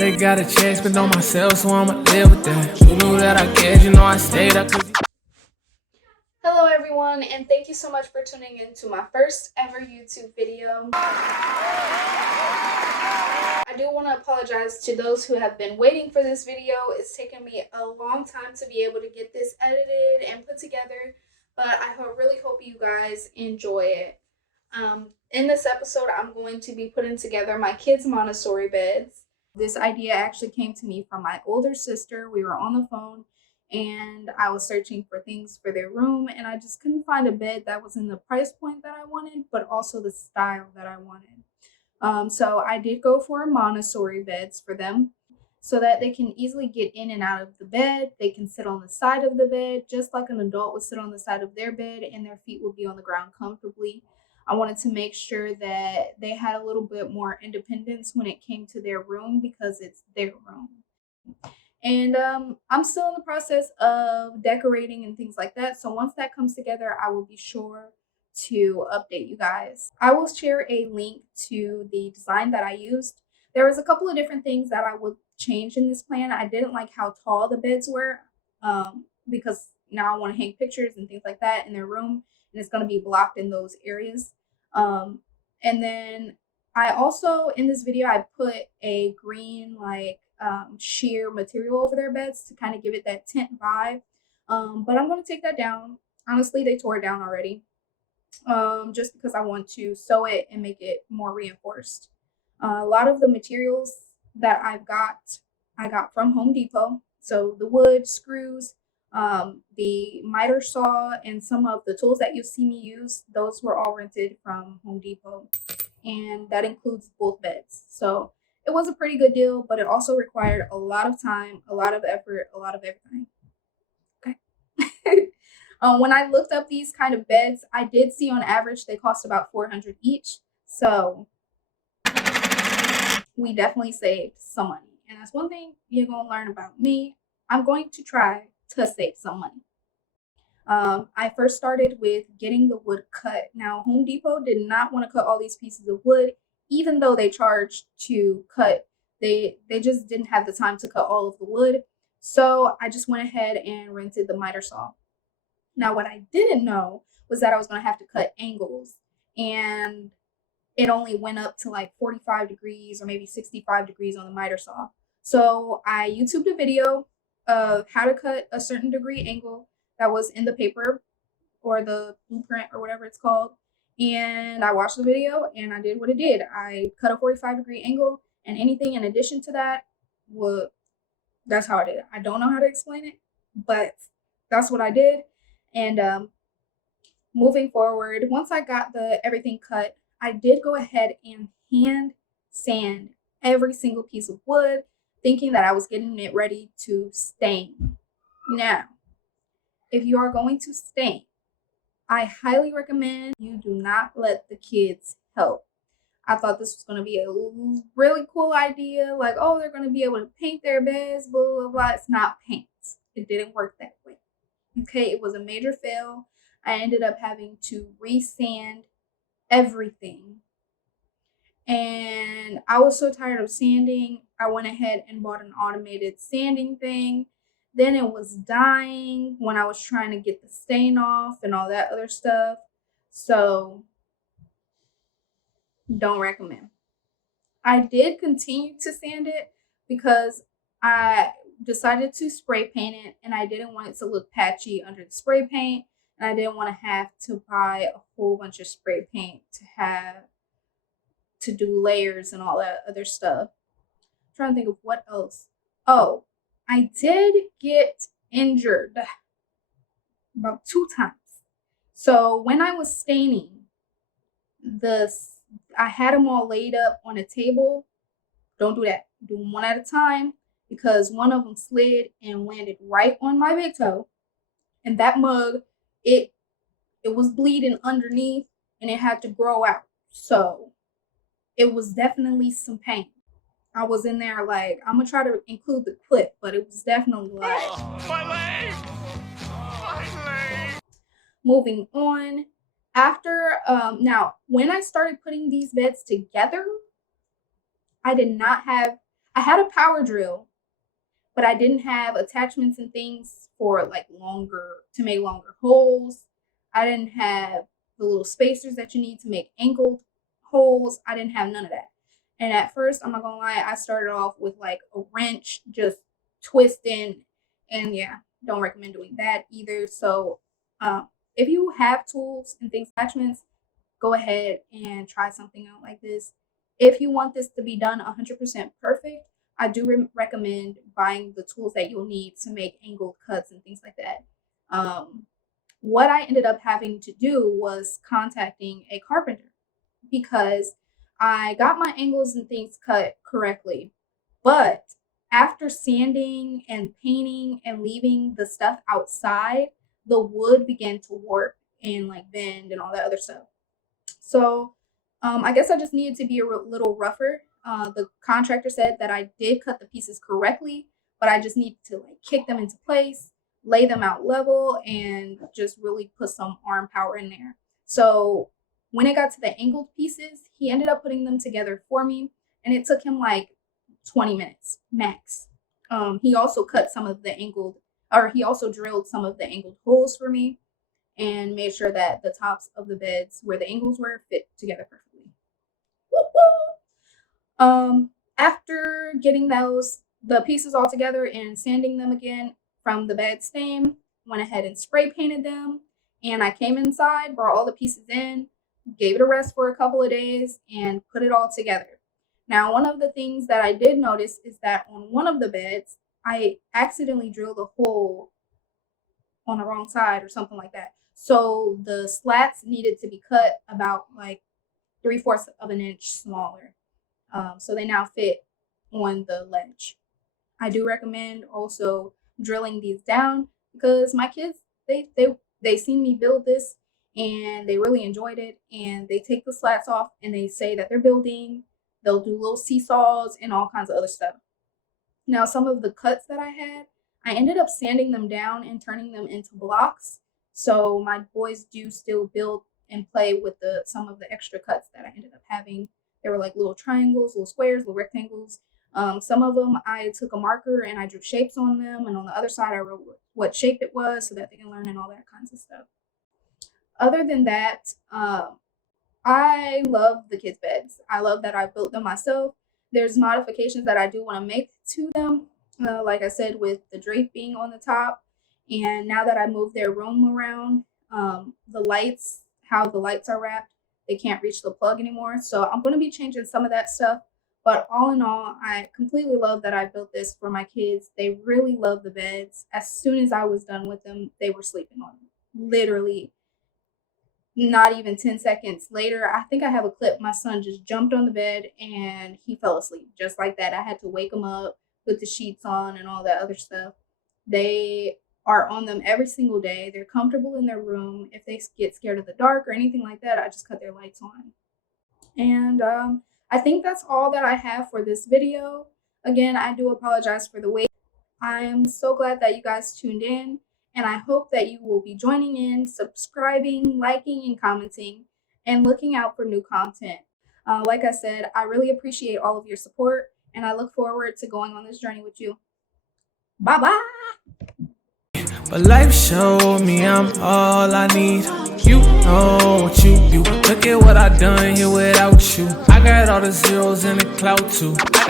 they got a chance, but on myself, so I'ma live with that. You knew that I cared, you know I stayed up. Hello everyone, and thank you so much for tuning in to my first ever YouTube video. I do want to apologize to those who have been waiting for this video. It's taken me a long time to be able to get this edited and put together, but I really hope you guys enjoy it. In this episode, I'm going to be putting together my kids' Montessori beds. This idea actually came to me from my older sister. We were on the phone and I was searching for things for their room, and I just couldn't find a bed that was in the price point that I wanted, but also the style that I wanted. So I did go for Montessori beds for them so that they can easily get in and out of the bed. They can sit on the side of the bed just like an adult would sit on the side of their bed, and their feet will be on the ground comfortably. I wanted to make sure that they had a little bit more independence when it came to their room because it's their room. And I'm still in the process of decorating and things like that. So once that comes together, I will be sure to update you guys. I will share a link to the design that I used. There was a couple of different things that I would change in this plan. I didn't like how tall the beds were because now I want to hang pictures and things like that in their room, and it's going to be blocked in those areas. And then I also, in this video, I put a green sheer material over their beds to kind of give it that tent vibe. But I'm going to take that down. Honestly, they tore it down already. Just because I want to sew it and make it more reinforced. A lot of the materials that I got from Home Depot. So the wood, screws, the miter saw, and some of the tools that you see me use, those were all rented from Home Depot. And that includes both beds. So it was a pretty good deal, but it also required a lot of time, a lot of effort, a lot of everything. Okay. When I looked up these kind of beds, I did see on average they cost about $400 each. So we definitely saved some money. And that's one thing you're going to learn about me. I'm going to try to save some money. I first started with getting the wood cut. Now, Home Depot did not want to cut all these pieces of wood, even though they charged to cut. They just didn't have the time to cut all of the wood. So I just went ahead and rented the miter saw. Now, what I didn't know was that I was going to have to cut angles, and it only went up to like 45 degrees or maybe 65 degrees on the miter saw. So I YouTubed a video of how to cut a certain degree angle that was in the paper or the blueprint or whatever it's called. And I watched the video and I did what it did. I cut a 45-degree angle, and anything in addition to that, that's how I did it. I don't know how to explain it, but that's what I did. And moving forward, once I got everything cut, I did go ahead and hand sand every single piece of wood, thinking that I was getting it ready to stain. Now, if you are going to stain, I highly recommend you do not let the kids help. I thought this was going to be a really cool idea. Like, oh, they're going to be able to paint their beds, blah, blah, blah. It's not paint. It didn't work that way. Okay, it was a major fail. I ended up having to resand everything. And I was so tired of sanding, I went ahead and bought an automated sanding thing. Then it was dying when I was trying to get the stain off and all that other stuff. So don't recommend. I did continue to sand it because I decided to spray paint it, and I didn't want it to look patchy under the spray paint, and I didn't want to have to buy a whole bunch of spray paint to do layers and all that other stuff. I'm trying to think of what else. Oh, I did get injured about 2 times. So when I was staining, I had them all laid up on a table. Don't do that. Do them one at a time, because one of them slid and landed right on my big toe. And that mug, it was bleeding underneath and it had to grow out. So it was definitely some pain. I was in there like, I'm gonna try to include the clip, but it was definitely like, My leg! My leg! Moving on. After now, when I started putting these beds together, I I had a power drill, but I didn't have attachments and things for like to make longer holes. I didn't have the little spacers that you need to make angled holes. I didn't have none of that. And at first, I'm not gonna lie, I started off with like a wrench, just twisting, and yeah, don't recommend doing that either. So, if you have tools and things, attachments, go ahead and try something out like this. If you want this to be done 100% perfect, I do recommend buying the tools that you'll need to make angled cuts and things like that. What I ended up having to do was contacting a carpenter because I got my angles and things cut correctly. But after sanding and painting and leaving the stuff outside, the wood began to warp and like bend and all that other stuff. So I guess I just needed to be a little rougher. The contractor said that I did cut the pieces correctly, but I just needed to like kick them into place, lay them out level, and just really put some arm power in there. So when it got to the angled pieces, he ended up putting them together for me, and it took him like 20 minutes max. He also cut some of the angled, or he also drilled some of the angled holes for me and made sure that the tops of the beds where the angles were fit together perfectly. After getting the pieces all together and sanding them again from the bed stain, went ahead and spray painted them. And I came inside, brought all the pieces in, gave it a rest for a couple of days, and put it all together. Now, one of the things that I did notice is that on one of the beds, I accidentally drilled a hole on the wrong side or something like that. So the slats needed to be cut about like 3/4 of an inch smaller. So they now fit on the ledge. I do recommend also drilling these down because my kids, they seen me build this and they really enjoyed it, and they take the slats off and they say that they're building. They'll do little seesaws and all kinds of other stuff. Now, some of the cuts that I had, I ended up sanding them down and turning them into blocks. So my boys do still build and play with some of the extra cuts that I ended up having. They were like little triangles, little squares, little rectangles. Some of them I took a marker and I drew shapes on them, and on the other side I wrote what shape it was so that they can learn and all that kinds of stuff. Other than that, I love the kids' beds. I love that I built them myself. There's modifications that I do want to make to them, like I said, with the drape being on the top. And now that I moved their room around, the lights, how the lights are wrapped, they can't reach the plug anymore. So I'm going to be changing some of that stuff. But all in all, I completely love that I built this for my kids. They really love the beds. As soon as I was done with them, they were sleeping on them. Literally, not even 10 seconds later, I think I have a clip. My son just jumped on the bed and he fell asleep just like that. I had to wake him up, put the sheets on, and all that other stuff. They are on them every single day. They're comfortable in their room. If they get scared of the dark or anything like that, I just cut their lights on. And I think that's all that I have for this video. Again, I do apologize for the wait. I am so glad that you guys tuned in, and I hope that you will be joining in, subscribing, liking, and commenting, and looking out for new content. Like I said, I really appreciate all of your support, and I look forward to going on this journey with you. Bye-bye! But life showed me I'm all I need. You know what you Look at what I done here without you. I got all the zeros in the cloud too.